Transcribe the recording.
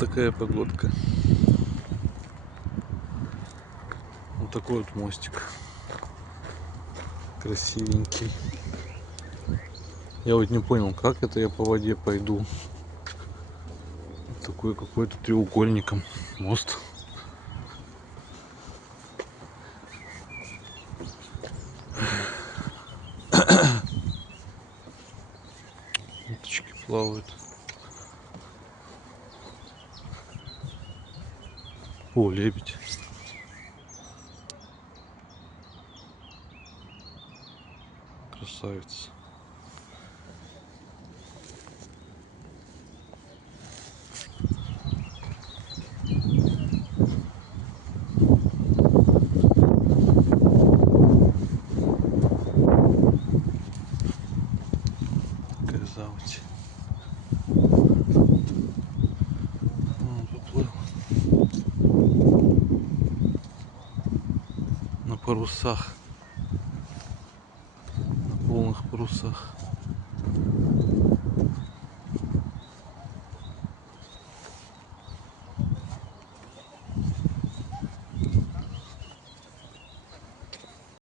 такая погодка. Вот такой вот мостик. Красивенький. Я вот не понял, как это я по воде пойду. Такой какой-то треугольником мост. Уточки плавают. О, лебедь. Красавец. Такая заводь. Он поплыл. На парусах. На полных парусах.